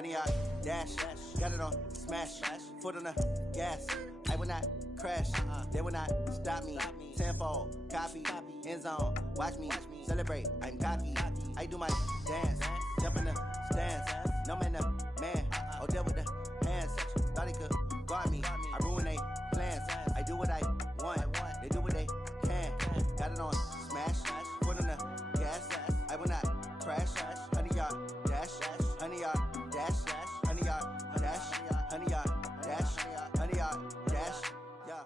100-yard dash. Got it on smash. Foot on the gas. I will not crash. They will not stop me. Tenfold, copy, end zone. Watch me celebrate. I'm cocky. I do my dance. Jump in the stands. No man, the man. Oh, deal with the hands. Thought he could guard me. I ruin they plans. I do what I want. They do what they can. Got it on smash. Foot on the gas. I will not crash. 100-yard dash. 100-yard dash. 100-yard dash. 100-yard dash. 100-yard dash. Yeah.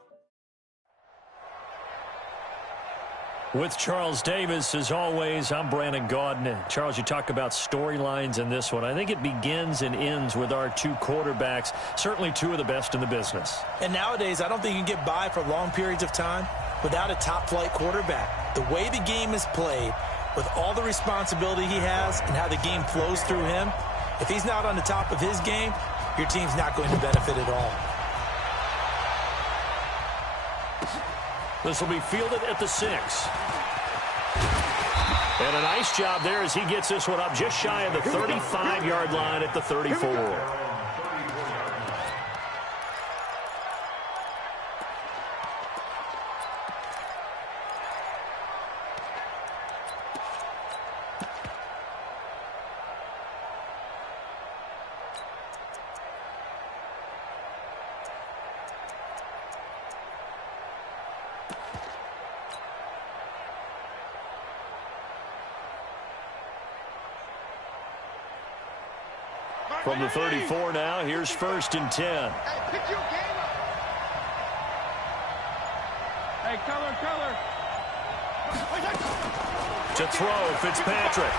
With Charles Davis, as always, I'm Brandon Gaudin. Charles, you talk about storylines in this one. I think it begins and ends with our two quarterbacks, certainly two of the best in the business. And nowadays, I don't think you can get by for long periods of time without a top-flight quarterback. The way the game is played, with all the responsibility he has and how the game flows through him, if he's not on the top of his game, your team's not going to benefit at all. This will be fielded at the 6. And a nice job there as he gets this one up just shy of the 35-yard line at the 34. From the 34 now, here's 1st and 10. Hey, pick your game up. Hey, color. To throw, Fitzpatrick.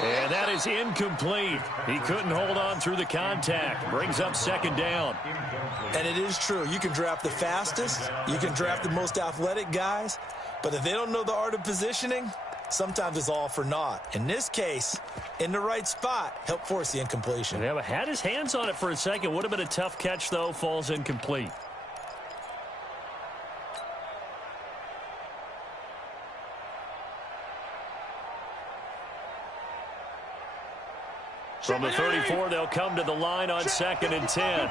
And that is incomplete. He couldn't hold on through the contact. Brings up 2nd down. And it is true. You can draft the fastest. You can draft the most athletic guys. But if they don't know the art of positioning, sometimes it's all for naught. In this case, in the right spot, help force the incompletion. Yeah, but had his hands on it for a second. Would have been a tough catch, though. Falls incomplete. From the 34, they'll come to the line on 2nd and 10.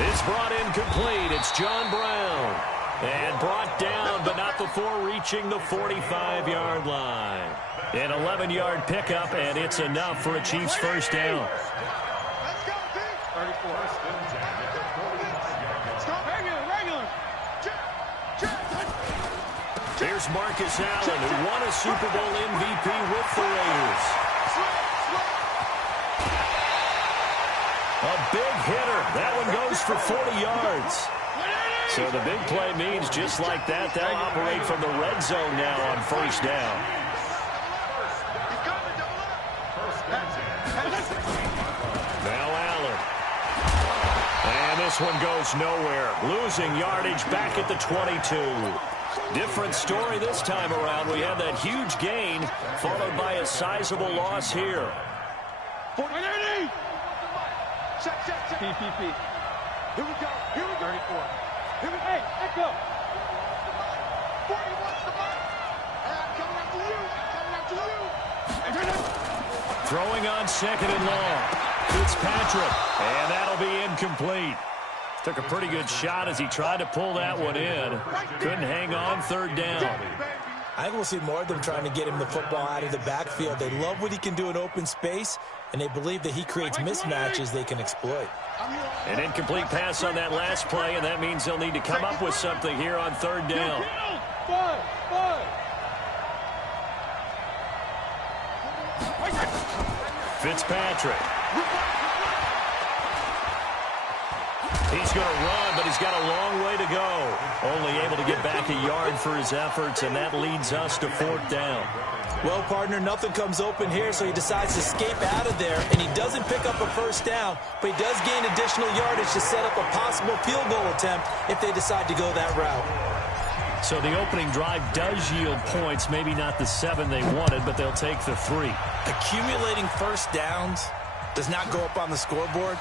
It's brought in complete. It's John Brown. And brought down, but not before reaching the 45-yard line. An 11-yard pickup, and it's enough for a Chiefs first down. Let's go, Pete. 34. Here's Marcus Allen, who won a Super Bowl MVP with the Raiders. A big hitter. That one goes for 40 yards. So the big play means just like that, they'll operate from the red zone now on 1st down. Now Allen. And this one goes nowhere. Losing yardage back at the 22. Different story this time around. We had that huge gain followed by a sizable loss here. Check. Here we go. 34. Here we go. Hey, echo. 41's the mark. And I'm coming after you. Throwing on 2nd and long. Fitzpatrick. And that'll be incomplete. Took a pretty good shot as he tried to pull that one in. Couldn't hang on 3rd down. I think we'll see more of them trying to get him the football out of the backfield. They love what he can do in open space, and they believe that he creates mismatches they can exploit. An incomplete pass on that last play, and that means they'll need to come up with something here on 3rd down. Fitzpatrick. He's going to run, but he's got a long way to go. Only able to get back a yard for his efforts, and that leads us to 4th down. Well, partner, nothing comes open here, so he decides to escape out of there, and he doesn't pick up a 1st down, but he does gain additional yardage to set up a possible field goal attempt if they decide to go that route. So the opening drive does yield points, maybe not the 7 they wanted, but they'll take the 3. Accumulating 1st downs does not go up on the scoreboard,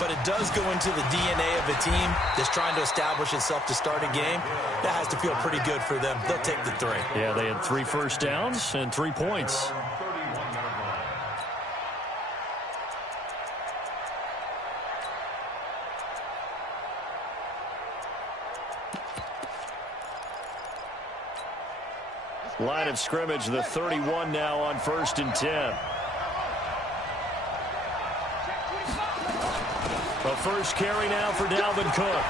but it does go into the DNA of a team that's trying to establish itself to start a game. That has to feel pretty good for them. They'll take the 3. Yeah, they had 3 first downs and 3 points. Line of scrimmage, the 31 now on 1st and 10. The first carry now for Dalvin Cook.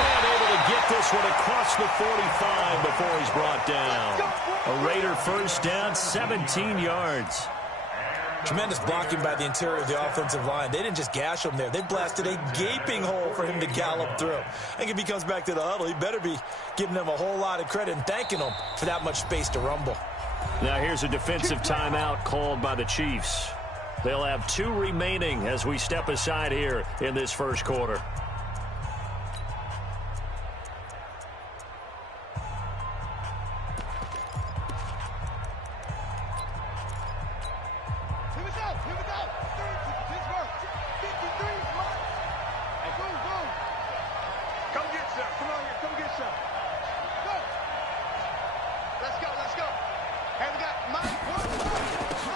And able to get this one across the 45 before he's brought down. A Raider first down, 17 yards. Tremendous blocking by the interior of the offensive line. They didn't just gash him there. They blasted a gaping hole for him to gallop through. I think if he comes back to the huddle, he better be giving them a whole lot of credit and thanking them for that much space to rumble. Now here's a defensive timeout called by the Chiefs. They'll have 2 remaining as we step aside here in this first quarter.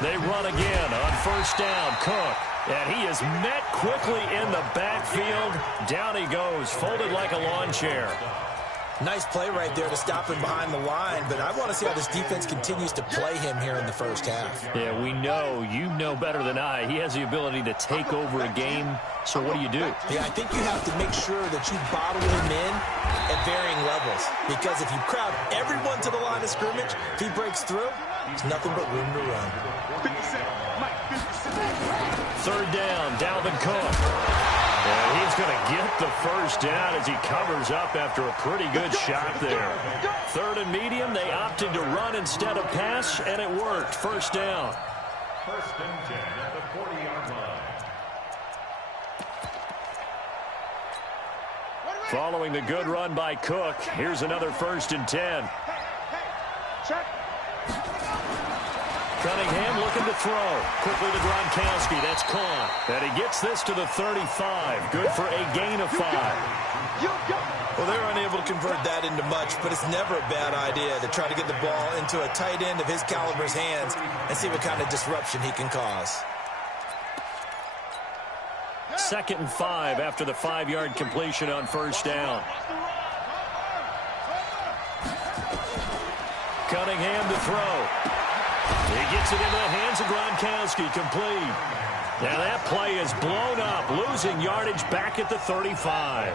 They run again on first down. Cook. And he is met quickly in the backfield. Down he goes, folded like a lawn chair. Nice play right there to stop him behind the line, but I want to see how this defense continues to play him here in the first half. Yeah, we know, you know better than I, he has the ability to take over a game. So what do? Yeah, I think you have to make sure that you bottle him in at varying levels, because if you crowd everyone to the line of scrimmage, if he breaks through, there's nothing but room to run. 3rd down, Dalvin Cook. And he's going to get the first down as he covers up after a pretty good shot there. 3rd and medium, they opted to run instead of pass, and it worked. First down. 1st and 10 at the 40-yard line. Following the good run by Cook, here's another 1st and 10. Check. Cunningham looking to throw. Quickly to Gronkowski. That's caught. And he gets this to the 35. Good for a gain of 5. Well, they're unable to convert that into much, but it's never a bad idea to try to get the ball into a tight end of his caliber's hands and see what kind of disruption he can cause. 2nd and 5 after the 5-yard completion on first down. Cunningham to throw. He gets it into the hands of Gronkowski, complete. Now that play is blown up, losing yardage back at the 35.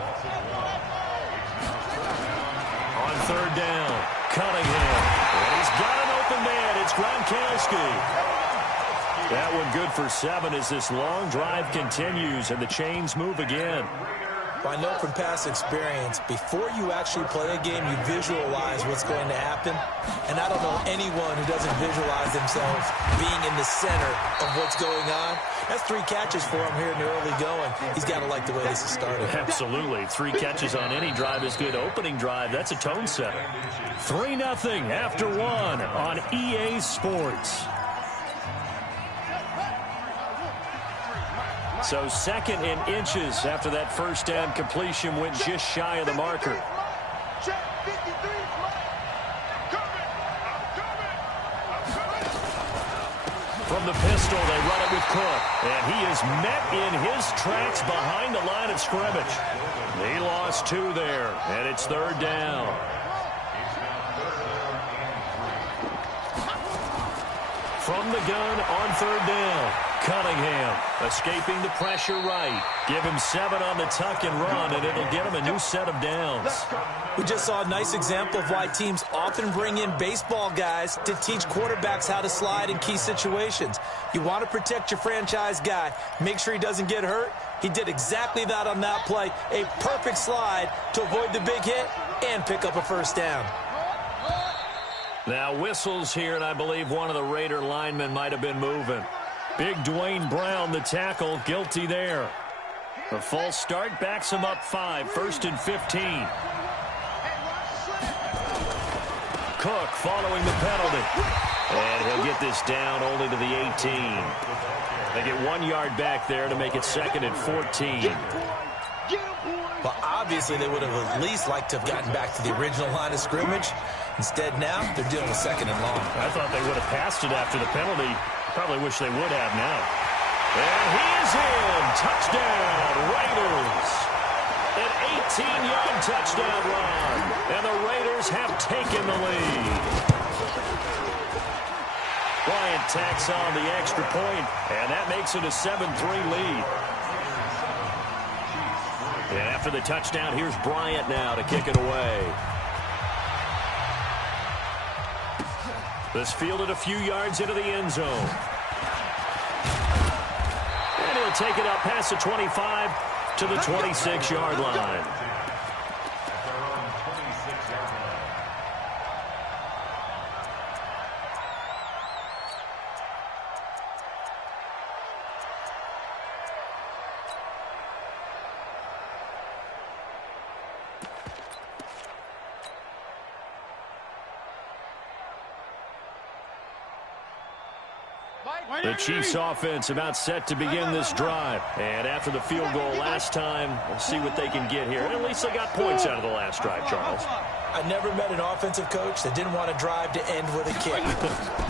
On 3rd down, Cunningham. And he's got an open man. It's Gronkowski. That one good for 7 as this long drive continues and the chains move again. I know from past experience, before you actually play a game, you visualize what's going to happen. And I don't know anyone who doesn't visualize themselves being in the center of what's going on. That's 3 catches for him here in the early going. He's got to like the way this is started. Absolutely. 3 catches on any drive is good. Opening drive, that's a tone setter. 3-0 after 1 on EA Sports. So 2nd and inches after that first down completion went just shy of the marker. From the pistol, they run it with Cook. And he is met in his tracks behind the line of scrimmage. He lost 2 there, and it's 3rd down. From the gun on 3rd down. Cunningham escaping the pressure right. Give him 7 on the tuck and run, and it'll get him a new set of downs. We just saw a nice example of why teams often bring in baseball guys to teach quarterbacks how to slide in key situations. You want to protect your franchise guy. Make sure he doesn't get hurt. He did exactly that on that play. A perfect slide to avoid the big hit and pick up a first down. Now whistles here, and I believe one of the Raider linemen might have been moving. Big Dwayne Brown, the tackle, guilty there. The false start backs him up 5, 1st and 15. Cook following the penalty. And he'll get get this down only to the 18. They get 1 yard back there to make it 2nd and 14. Well, obviously, they would have at least liked to have gotten back to the original line of scrimmage. Instead, now, they're dealing with 2nd and long. I thought they would have passed it after the penalty. Probably wish they would have now. And he is in. Touchdown, Raiders. An 18-yard touchdown run. And the Raiders have taken the lead. Bryant tacks on the extra point, and that makes it a 7-3 lead. And after the touchdown, here's Bryant now to kick it away. This fielded a few yards into the end zone. And he'll take it up past the 25 to the 26-yard line. The Chiefs offense about set to begin this drive. And after the field goal last time, we'll see what they can get here. And at least they got points out of the last drive, Charles. I never met an offensive coach that didn't want to drive to end with a kick.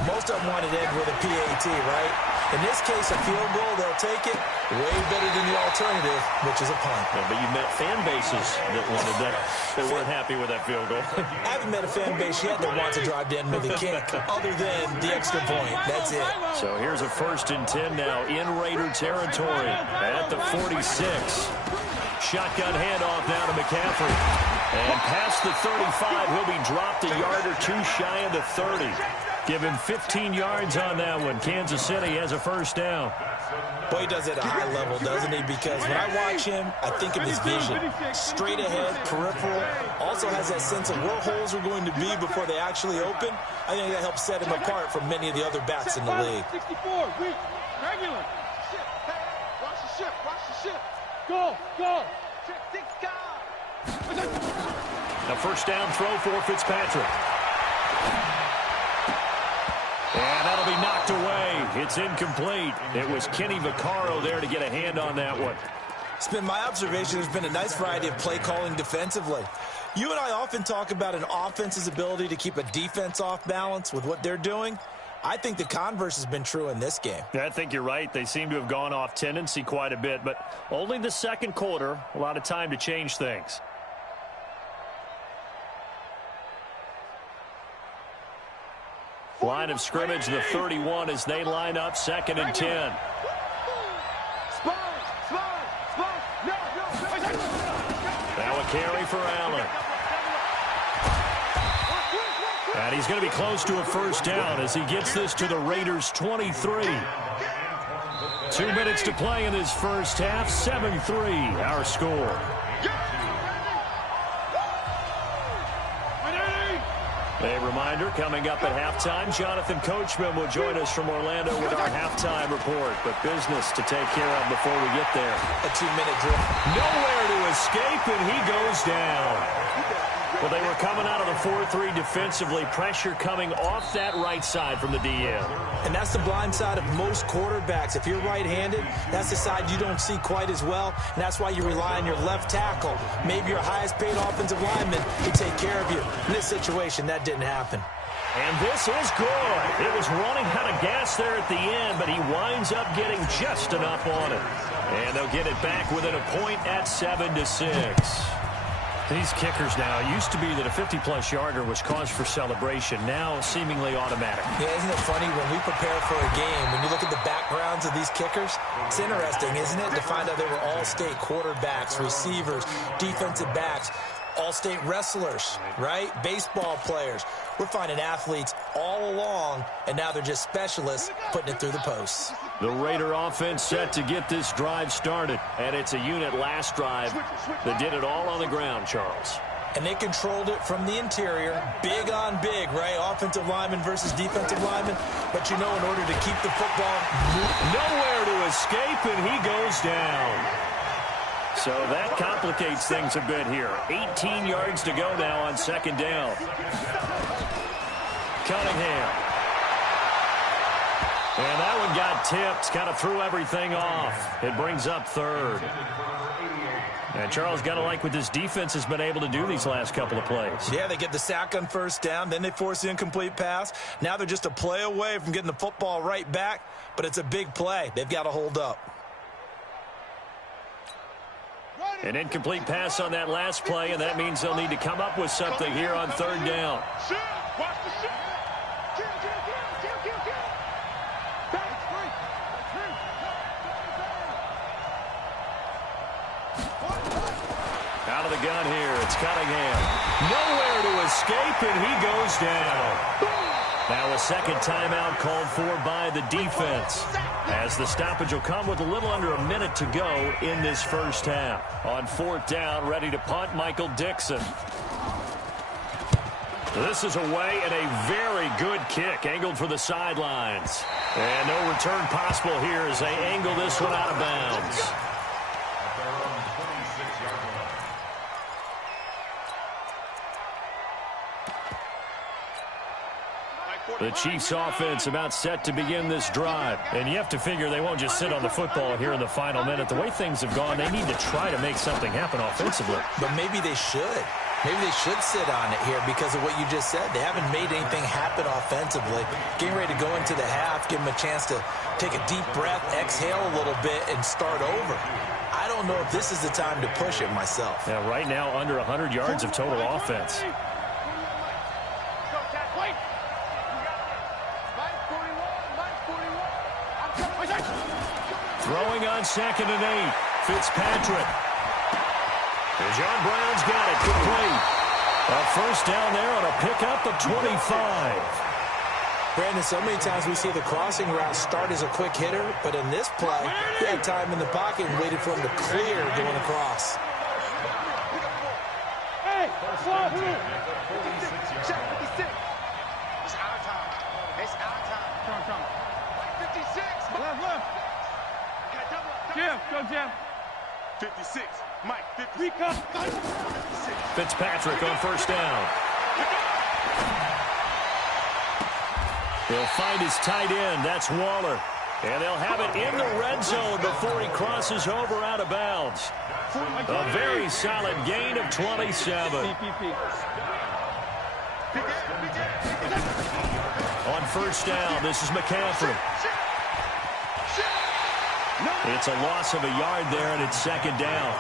Most of them wanted to end with a PAT, right? In this case, a field goal, they'll take it. Way better than the alternative, which is a punt. Yeah, but you met fan bases that wanted that. They weren't happy with that field goal. I haven't met a fan base yet that wants to drive to end with a kick, other than the extra point. That's it. So here's a 1st and 10 now in Raider territory at the 46. Shotgun handoff now to McCaffrey. And past the 35, he'll be dropped a yard or two shy of the 30. Give him 15 yards on that one. Kansas City has a 1st down. Boy, he does it at a high level, doesn't he? Because when I watch him, I think of his vision. Straight ahead, peripheral. Also has that sense of where holes are going to be before they actually open. I think that helps set him apart from many of the other backs in the league. 64, weak, regular. Watch the ship, watch the ship. Go, go. A 1st down throw for Fitzpatrick. And that'll be knocked away. It's incomplete. It was Kenny Vaccaro there to get a hand on that one. It's been my observation. There's been a nice variety of play calling defensively. You and I often talk about an offense's ability to keep a defense off balance with what they're doing. I think the converse has been true in this game. Yeah, I think you're right. They seem to have gone off tendency quite a bit, but only the 2nd quarter. A lot of time to change things. Line of scrimmage, the 31 as they line up 2nd and 10. Now a carry for Allen. And he's going to be close to a 1st down as he gets this to the Raiders 23. 2 minutes to play in this 1st half. 7-3 our score. A reminder, coming up at halftime, Jonathan Coachman will join us from Orlando with our halftime report. But business to take care of before we get there. A 2-minute drill. Nowhere to escape, and he goes down. Well, they were coming out of the 4-3 defensively. Pressure coming off that right side from the DN. And that's the blind side of most quarterbacks. If you're right-handed, that's the side you don't see quite as well. And that's why you rely on your left tackle, maybe your highest-paid offensive lineman, to take care of you. In this situation, that didn't happen. And this is good. It was running out of gas there at the end, but he winds up getting just enough on it. And they'll get it back within a point at 7-6. These kickers now, it used to be that a 50-plus yarder was cause for celebration. Now seemingly automatic. Yeah, isn't it funny when we prepare for a game, when you look at the backgrounds of these kickers, it's interesting, isn't it, to find out they were all-state quarterbacks, receivers, defensive backs, all-state wrestlers, right? Baseball players. We're finding athletes all along, and now they're just specialists putting it through the posts. The Raider offense set to get this drive started, and it's a unit last drive that did it all on the ground, Charles. And they controlled it from the interior, big on big, right? Offensive lineman versus defensive lineman. But, you know, in order to keep the football, nowhere to escape, and he goes down. So that complicates things a bit here. 18 yards to go now on 2nd down. Cunningham. And that one got tipped, kind of threw everything off. It brings up third. And Charles, got to like what this defense has been able to do these last couple of plays. Yeah, they get the sack on first down, then they force the incomplete pass. Now they're just a play away from getting the football right back, but it's a big play. They've got to hold up. An incomplete pass on that last play, and that means they'll need to come up with something here on third down. Out of the gun here, it's Cunningham. Nowhere to escape, and he goes down. Now a second timeout called for by the defense, as the stoppage will come with a little under a minute to go in this first half. On fourth down, ready to punt, Michael Dixon. This is away, and a very good kick, angled for the sidelines. And no return possible here as they angle this one out of bounds. The Chiefs offense about set to begin this drive. And you have to figure they won't just sit on the football here in the final minute. The way things have gone, they need to try to make something happen offensively. But maybe they should. Maybe they should sit on it here because of what you just said. They haven't made anything happen offensively. Getting ready to go into the half, give them a chance to take a deep breath, exhale a little bit, and start over. I don't know if this is the time to push it myself. Yeah, right now under 100 yards of total offense. Throwing on 2nd and 8. Fitzpatrick. And John Brown's got it. Complete. A first down there on a pickup of 25. Brandon, so many times we see the crossing route start as a quick hitter, but in this play, he had time in the pocket and waited for him to clear going across. Hey, check 56. It's our time. It's our time. Come. 56. Left. Jim, go Jim. 56. Mike, 56. Fitzpatrick on first down. He'll find his tight end. That's Waller. And they'll have it in the red zone before he crosses over out of bounds. A very solid gain of 27. On first down, this is McCaffrey. It's a loss of a yard there, and it's second down.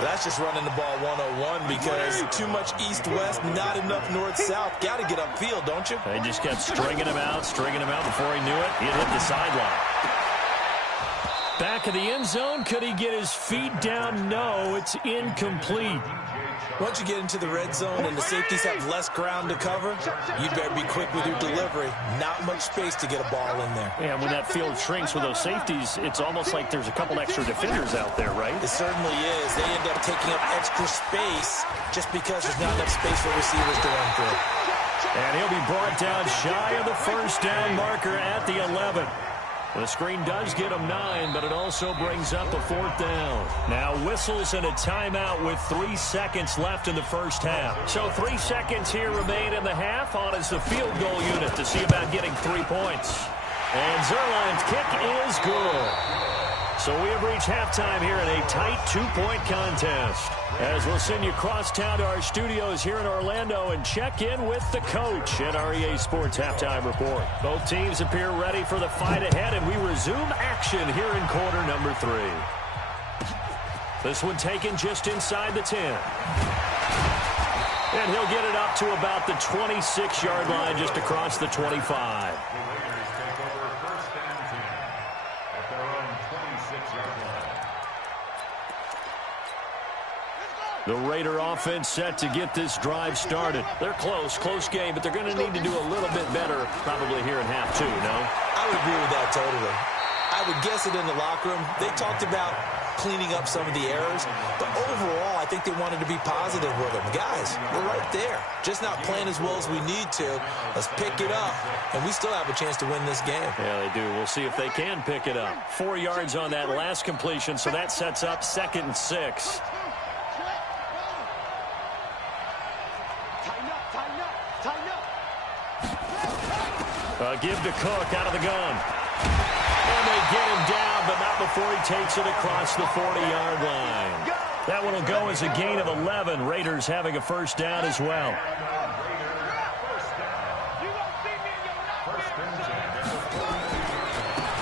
That's just running the ball 101 because too much east-west, not enough north-south. Got to get upfield, don't you? They just kept stringing him out before he knew it. He hit the sideline. Back of the end zone. Could he get his feet down? No, it's incomplete. Once you get into the red zone and the safeties have less ground to cover, you better be quick with your delivery. Not much space to get a ball in there. Yeah, when that field shrinks with those safeties, it's almost like there's a couple extra defenders out there, right? It certainly is. They end up taking up extra space just because there's not enough space for receivers to run through. And he'll be brought down shy of the first down marker at the 11. The screen does get him 9, but it also brings up a fourth down. Now whistles and a timeout with 3 seconds left in the first half. So 3 seconds here remain in the half. On is the field goal unit to see about getting 3 points. And Zerline's kick is good. So we have reached halftime here in a tight 2-point contest. As we'll send you across town to our studios here in Orlando and check in with the coach at our EA Sports Halftime Report. Both teams appear ready for the fight ahead, and we resume action here in quarter number 3. This one taken just inside the 10. And he'll get it up to about the 26-yard line, just across the 25. The Raider offense set to get this drive started. They're close game, but they're going to need to do a little bit better probably here in half 2, no? I would agree with that totally. I would guess it in the locker room. They talked about cleaning up some of the errors, but overall, I think they wanted to be positive with them. Guys, we're right there. Just not playing as well as we need to. Let's pick it up, and we still have a chance to win this game. Yeah, they do. We'll see if they can pick it up. 4 yards on that last completion, so that sets up 2nd and 6. Give to Cook out of the gun. And they get him down, but not before he takes it across the 40-yard line. That one will go as a gain of 11. Raiders having a first down as well.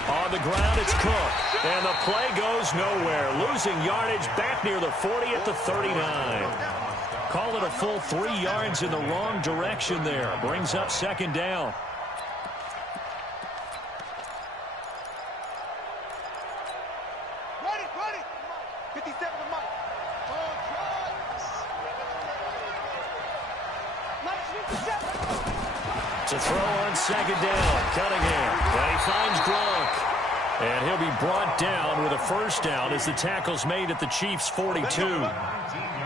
On the ground, it's Cook. And the play goes nowhere. Losing yardage back near the 40 at the 39. Call it a full 3 yards in the wrong direction there. Brings up second down. Ready. 57 to Mike. To throw on second down. Cunningham. And he finds Gronk. And he'll be brought down with a first down as the tackle's made at the Chiefs' 42.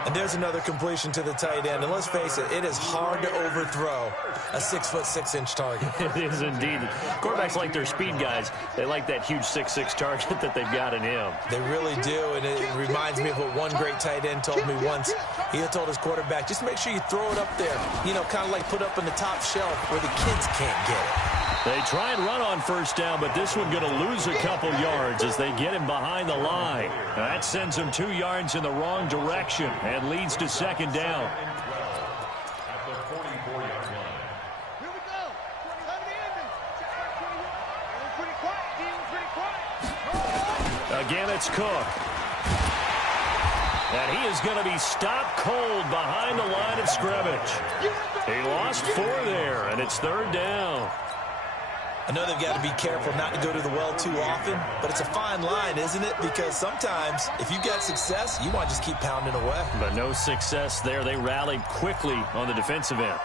And there's another completion to the tight end. And let's face it, it is hard to overthrow a 6'6" target. It is indeed. Quarterbacks like their speed guys. They like that huge 6'6" target that they've got in him. They really do, and it reminds me of what one great tight end told me once. He had told his quarterback, just make sure you throw it up there, you know, kind of like put up in the top shelf where the kids can't get it. They try and run on first down, but this one going to lose a couple yards as they get him behind the line. Now that sends him 2 yards in the wrong direction and leads to second down. At the 44-yard line. Here we go. Pretty quiet. Again, it's Cook. And he is going to be stopped cold behind the line of scrimmage. He lost 4 there, and it's third down. I know they've got to be careful not to go to the well too often, but it's a fine line, isn't it? Because sometimes, if you've got success, you want to just keep pounding away. But no success there. They rallied quickly on the defensive end.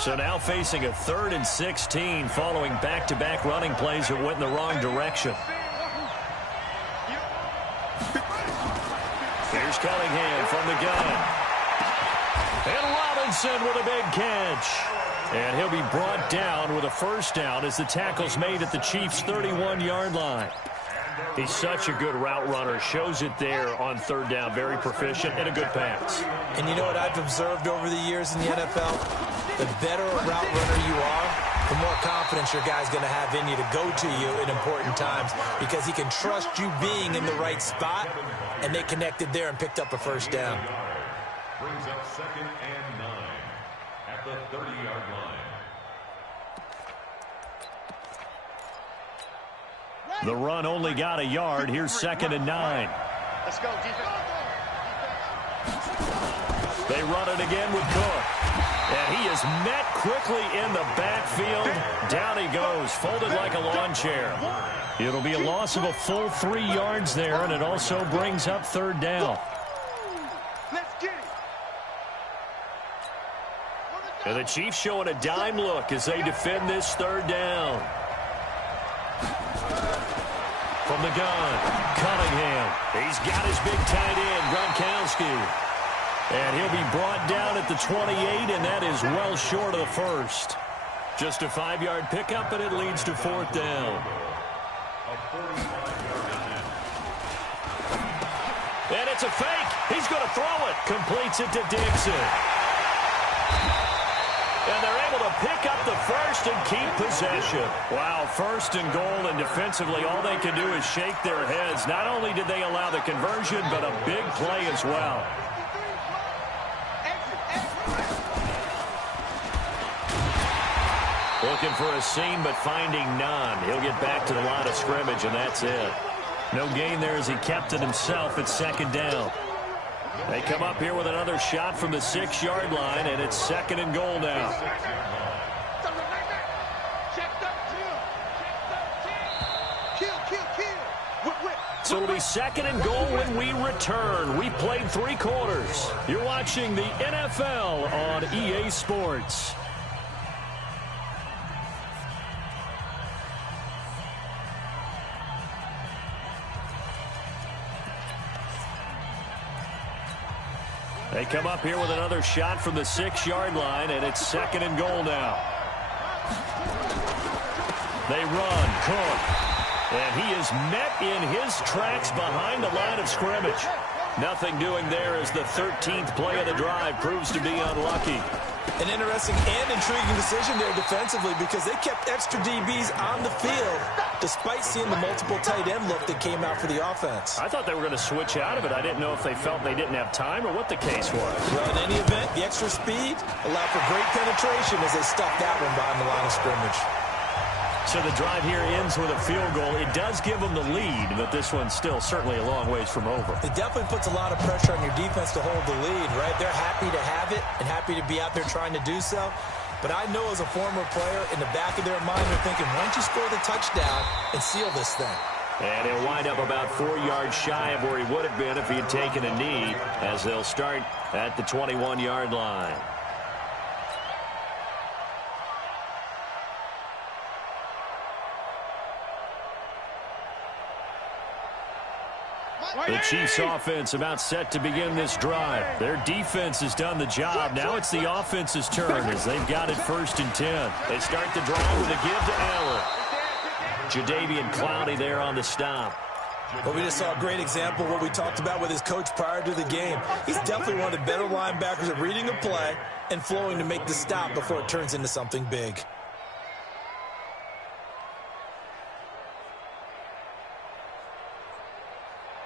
So now facing a 3rd and 16 following back-to-back running plays that went in the wrong direction. Here's Cunningham from the gun. And Robinson with a big catch. And he'll be brought down with a first down as the tackle's made at the Chiefs' 31-yard line. He's such a good route runner. Shows it there on third down. Very proficient and a good pass. And you know what I've observed over the years in the NFL? The better a route runner you are, the more confidence your guy's going to have in you to go to you in important times because he can trust you being in the right spot, and they connected there and picked up a first down. Brings up 2nd and 9 at the 30-yard line. The run only got a yard. Here's 2nd and 9. Let's go, defense. They run it again with Cook. And he is met quickly in the backfield. Down he goes, folded like a lawn chair. It'll be a loss of a full 3 yards there, and it also brings up third down. Let's get it. And the Chiefs showing a dime look as they defend this third down. From the gun, Cunningham. He's got his big tight end, Gronkowski. And he'll be brought down at the 28, and that is well short of the first. Just a 5-yard pickup, and it leads to fourth down. And it's a fake. He's going to throw it. Completes it to Dixon. And they're able to pick up the first and keep possession. Wow, first and goal, and defensively all they can do is shake their heads. Not only did they allow the conversion, but a big play as well. Looking for a seam, but finding none. He'll get back to the line of scrimmage, and that's it. No gain there as he kept it himself at second down. They come up here with another shot from the 6-yard line, and it's 2nd and goal now. So it'll be 2nd and goal when we return. We played 3 quarters. You're watching the NFL on EA Sports. They come up here with another shot from the 6-yard line, and it's 2nd and goal now. They run, Cook, and he is met in his tracks behind the line of scrimmage. Nothing doing there as the 13th play of the drive proves to be unlucky. An interesting and intriguing decision there defensively because they kept extra DBs on the field despite seeing the multiple tight end look that came out for the offense. I thought they were going to switch out of it. I didn't know if they felt they didn't have time or what the case was. Well, in any event, the extra speed allowed for great penetration as they stuffed that one behind the line of scrimmage. So the drive here ends with a field goal. It does give them the lead, but this one's still certainly a long ways from over. It definitely puts a lot of pressure on your defense to hold the lead, right? They're happy to have it and happy to be out there trying to do so. But I know as a former player, in the back of their mind, they're thinking, why don't you score the touchdown and seal this thing? And he'll wind up about 4 yards shy of where he would have been if he had taken a knee, as they'll start at the 21-yard line. The Chiefs offense about set to begin this drive. Their defense has done the job. Now it's the offense's turn as they've got it 1st and 10. They start the drive with a give to Allen. Jadeveon Clowney there on the stop. But we just saw a great example of what we talked about with his coach prior to the game. He's definitely one of the better linebackers at reading a play and flowing to make the stop before it turns into something big.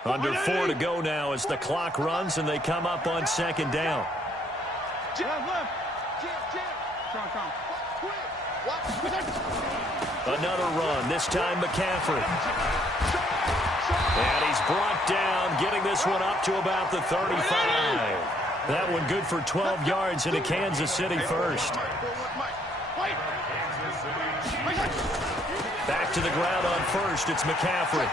Under 4 to go now as the clock runs and they come up on 2nd down. Another run, this time McCaffrey. And he's brought down, getting this one up to about the 35. That one good for 12 yards into Kansas City first. Back to the ground on 1st, it's McCaffrey.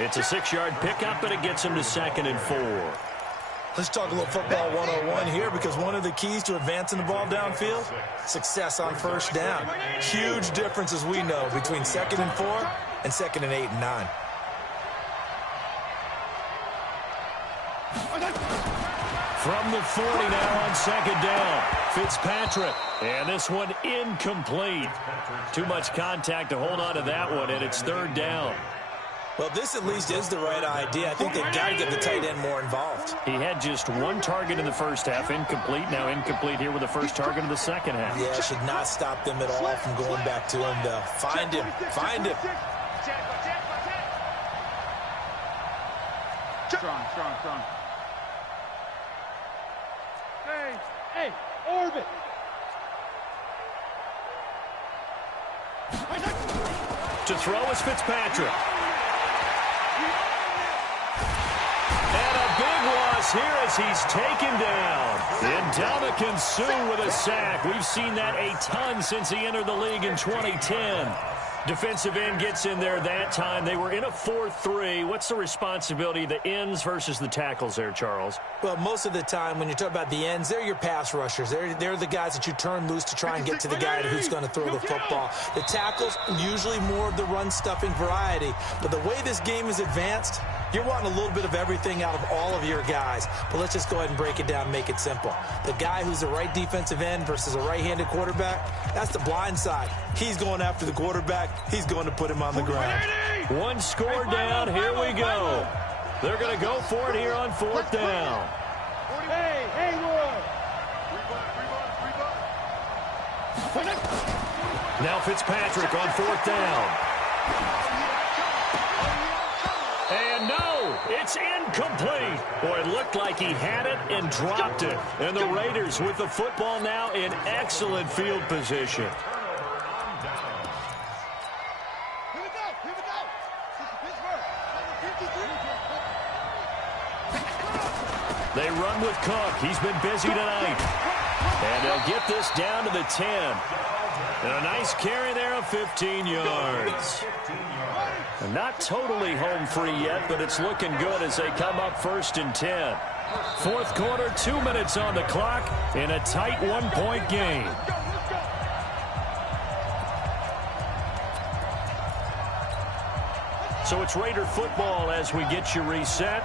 It's a 6-yard pickup, but it gets him to 2nd and 4. Let's talk a little football 101 here because one of the keys to advancing the ball downfield, success on 1st down. Huge difference, as we know, between 2nd and 4 and 2nd and 8 and 9. From the 40 now on 2nd down. Fitzpatrick. And this one incomplete. Too much contact to hold on to that one, and it's 3rd down. Well, this at least is the right idea. I think they've got to get the tight end more involved. He had just 1 target in the first half, incomplete. Now incomplete here with the first target of the second half. Yeah, should not stop them at all from going back to him, though. Find him. Find him. Strong. Hey, orbit. To throw is Fitzpatrick. Here as he's taken down. Ndamukong Suh with a sack. We've seen that a ton since he entered the league in 2010. Defensive end gets in there that time. They were in a 4-3. What's the responsibility of the ends versus the tackles there, Charles? Well, most of the time when you talk about the ends, they're your pass rushers. They're the guys that you turn loose to try and get to the guy who's going to throw the football. The tackles, usually more of the run-stuffing variety. But the way this game is advanced, you're wanting a little bit of everything out of all of your guys. But let's just go ahead and break it down and make it simple. The guy who's the right defensive end versus a right-handed quarterback, that's the blind side. He's going after the quarterback. He's going to put him on the ground. 1 score down. Here we go. They're going to go for it here on 4th down. Hey, Now Fitzpatrick on 4th down. And no, it's incomplete. Boy, it looked like he had it and dropped it. And the Raiders with the football now in excellent field position. They run with Cook. He's been busy tonight. And they'll get this down to the 10. And a nice carry there of 15 yards. And not totally home free yet, but it's looking good as they come up 1st and 10. 4th quarter, 2 minutes on the clock in a tight 1-point game. So it's Raider football as we get you reset.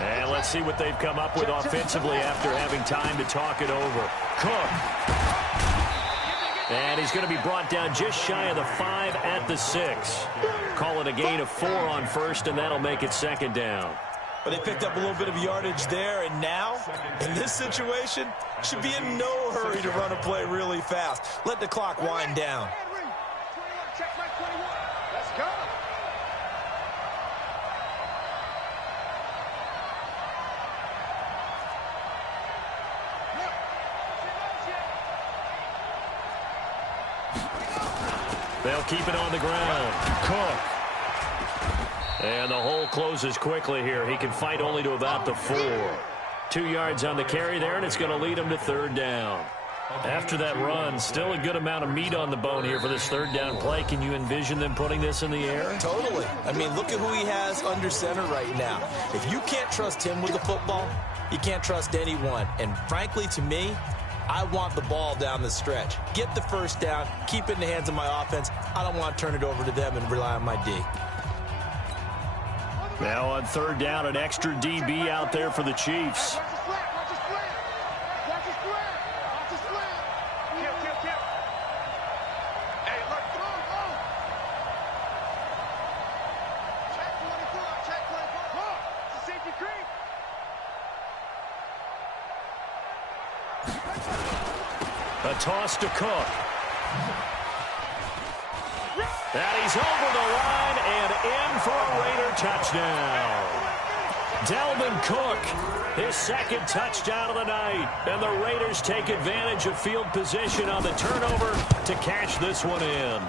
And let's see what they've come up with offensively after having time to talk it over. Cook. And he's going to be brought down just shy of the 5 at the 6. Call it a gain of 4 on 1st, and that'll make it 2nd down. But they picked up a little bit of yardage there, and now, in this situation, should be in no hurry to run a play really fast. Let the clock wind down. Let's go. They'll keep it on the ground. Cook. And the hole closes quickly here. He can fight only to about the 4. 2 yards on the carry there, and it's going to lead him to 3rd down. After that run, still a good amount of meat on the bone here for this 3rd down play. Can you envision them putting this in the air? Totally. I mean, look at who he has under center right now. If you can't trust him with the football, you can't trust anyone. And frankly, to me, I want the ball down the stretch. Get the 1st down, keep it in the hands of my offense. I don't want to turn it over to them and rely on my D. Now on 3rd down, an extra DB out there for the Chiefs. A toss to Cook. And he's over the line and in for a Raider touchdown. Dalvin Cook, his 2nd touchdown of the night. And the Raiders take advantage of field position on the turnover to cash this one in.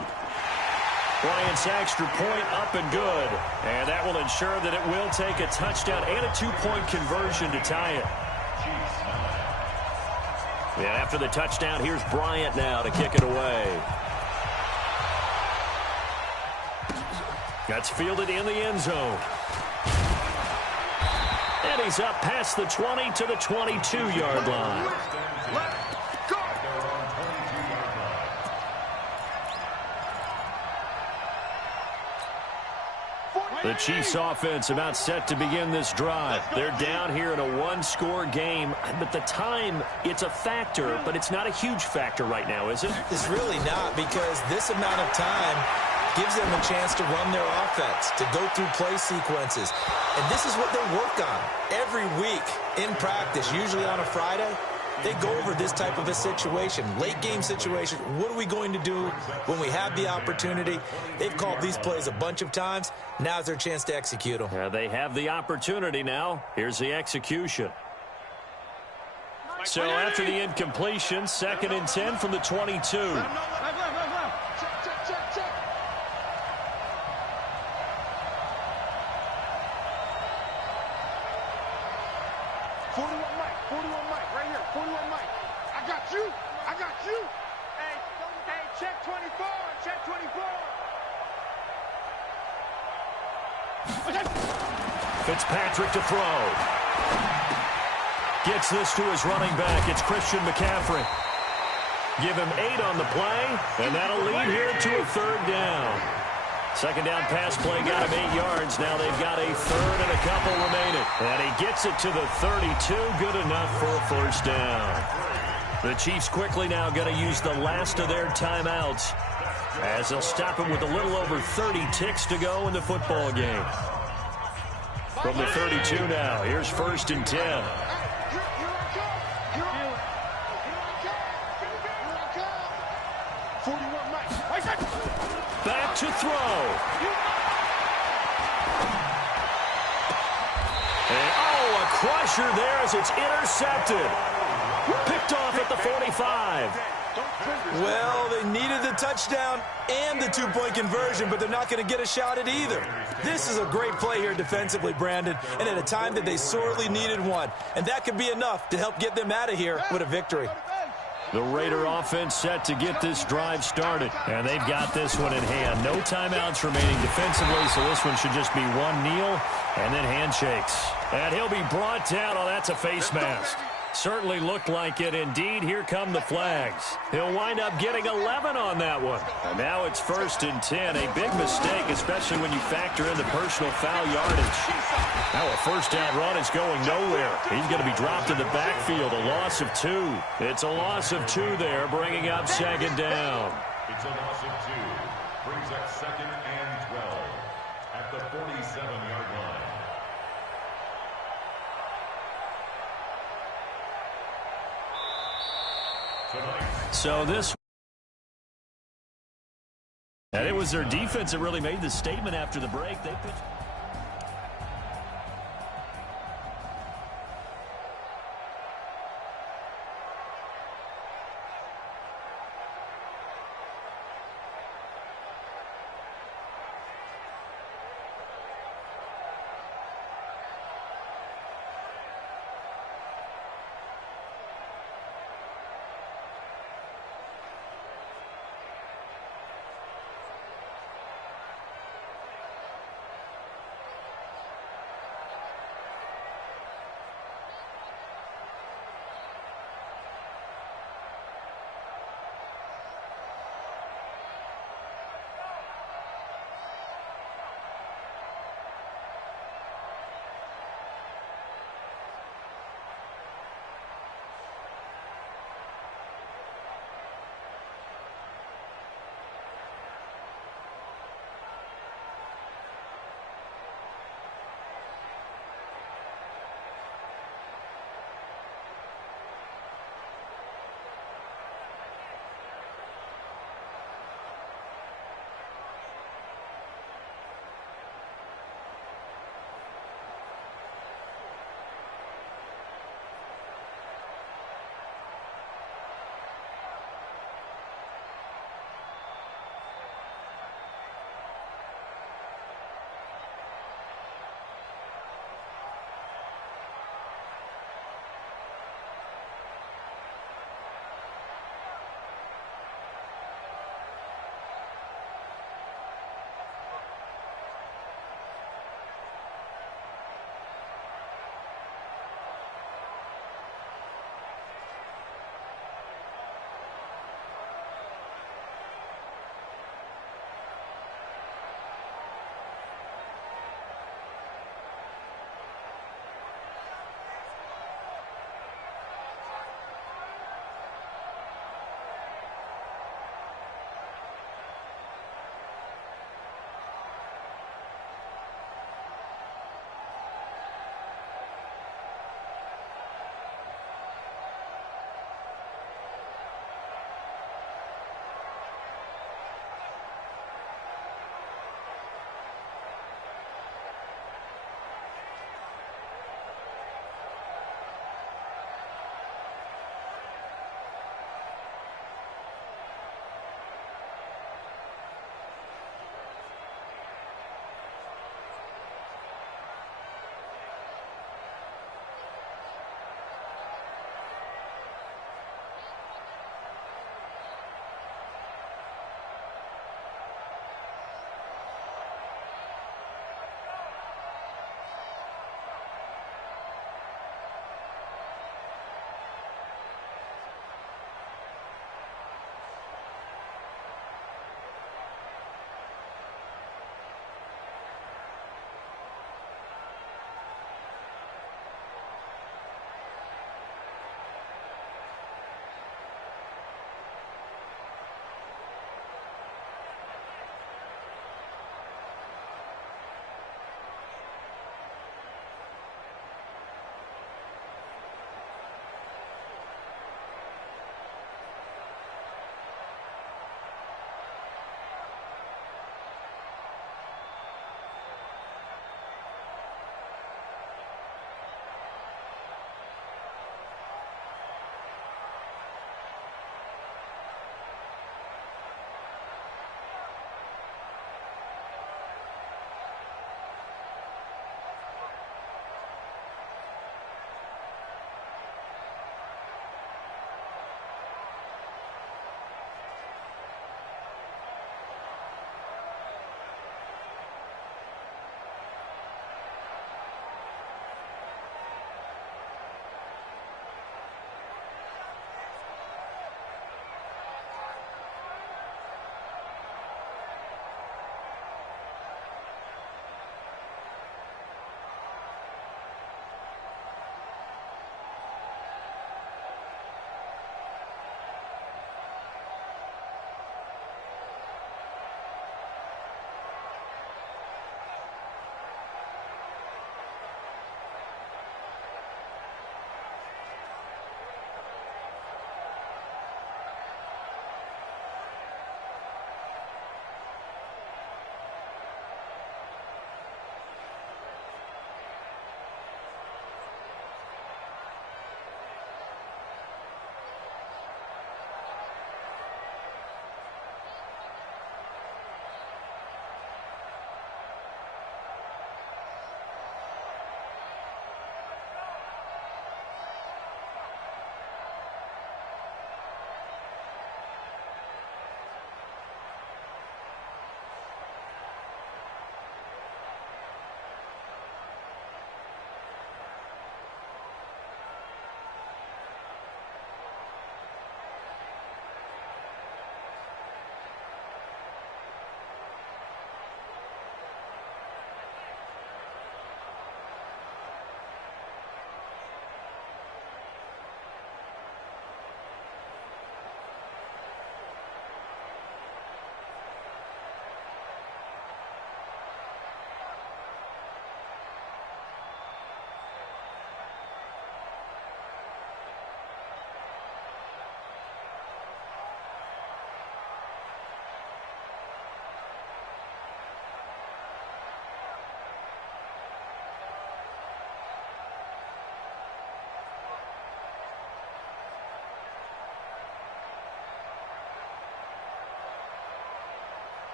Bryant's extra point up and good. And that will ensure that it will take a touchdown and a 2-point conversion to tie it. And after the touchdown, here's Bryant now to kick it away. That's fielded in the end zone. And he's up past the 20 to the 22-yard line. The Chiefs offense about set to begin this drive. They're down here in a 1-score game, but the time, it's a factor, but it's not a huge factor right now, is it? It's really not, because this amount of time gives them a chance to run their offense, to go through play sequences. And this is what they work on every week in practice, usually on a Friday. They go over this type of a situation, late game situation. What are we going to do when we have the opportunity? They've called these plays a bunch of times. Now's their chance to execute them. Yeah, they have the opportunity now. Here's the execution. So after the incompletion, 2nd and 10 from the 22. Fitzpatrick to throw. Gets this to his running back. It's Christian McCaffrey. Give him 8 on the play, and that'll lead here to a 3rd down. 2nd down pass play got him 8 yards. Now they've got a 3rd and a couple remaining. And he gets it to the 32. Good enough for a 1st down. The Chiefs quickly now going to use the last of their timeouts, as they'll stop him with a little over 30 ticks to go in the football game. From the 32 now, here's 1st and 10. Back to throw. And, oh, a crusher there as it's intercepted. Picked off at the 45. Well, they needed the touchdown and the 2-point conversion, but they're not going to get a shot at either. This is a great play here defensively, Brandon, and at a time that they sorely needed one. And that could be enough to help get them out of here with a victory. The Raider offense set to get this drive started, and they've got this one in hand. No timeouts remaining defensively, so this one should just be one kneel and then handshakes. And he'll be brought down. Oh, that's a face mask. Certainly looked like it. Indeed, here come the flags. He'll wind up getting 11 on that one. And now it's 1st and 10. A big mistake, especially when you factor in the personal foul yardage. Now a 1st down run is going nowhere. He's going to be dropped in the backfield. A loss of 2. It's a loss of 2 there, bringing up 2nd down. It's a loss of 2. Brings up 2nd and 12 at the 47-yard line. So this, and it was their defense that really made the statement after the break. They pitched.